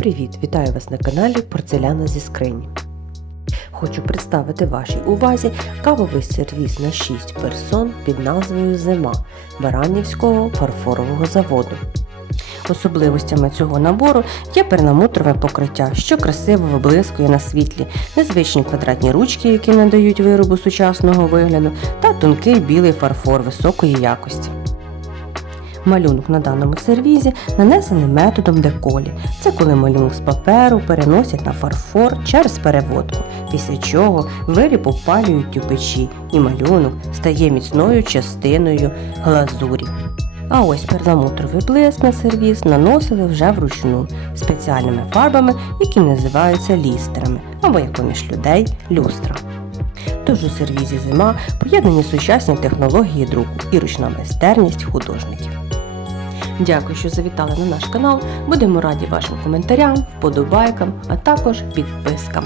Привіт! Вітаю вас на каналі Порцеляна зі скрині. Хочу представити вашій увазі кавовий сервіс на 6 персон під назвою Зима Баранівського фарфорового заводу. Особливостями цього набору є перламутрове покриття, що красиво виблискує на світлі, незвичні квадратні ручки, які надають виробу сучасного вигляду, та тонкий білий фарфор високої якості. Малюнок на даному сервізі нанесений методом деколі. Це коли малюнок з паперу переносять на фарфор через переводку, після чого виріб опалюють у печі і малюнок стає міцною частиною глазурі. А ось перламутровий блиск на сервіз наносили вже вручну спеціальними фарбами, які називаються лістерами, або як поміж людей люстра. Тож у сервізі зима поєднані сучасні технології друку і ручна майстерність художників. Дякую, що завітали на наш канал. Будемо раді вашим коментарям, вподобайкам, а також підпискам.